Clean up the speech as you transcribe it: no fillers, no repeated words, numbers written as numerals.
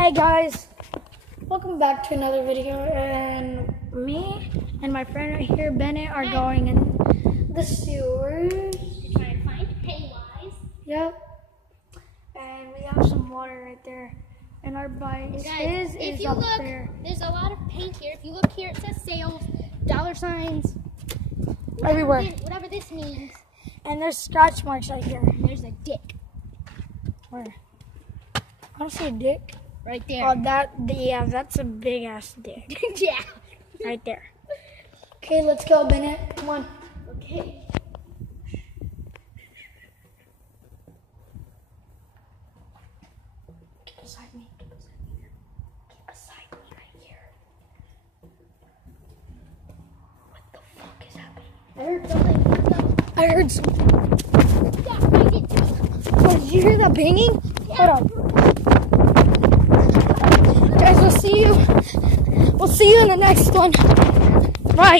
Hey guys, welcome back to another video, and me and my friend right here, Bennett, are going in the sewers. You're trying to find Pennywise. Yep. And we have some water right there. And our bike is up there. There's a lot of paint here. If you look here, it says sales, dollar signs, Everywhere. Whatever this means. And there's scratch marks right here. And there's a dick. Where? I don't see a dick. Right there. Oh, that's a big ass dick. Yeah. Right there. Okay, let's go, Bennett. Come on. Okay. Get beside me. Get beside me right here. What the fuck is happening? I heard something. I heard some. Yeah, I did too. Oh, did you hear that banging? Yeah. Hold on. Guys, we'll see you in the next one. Bye.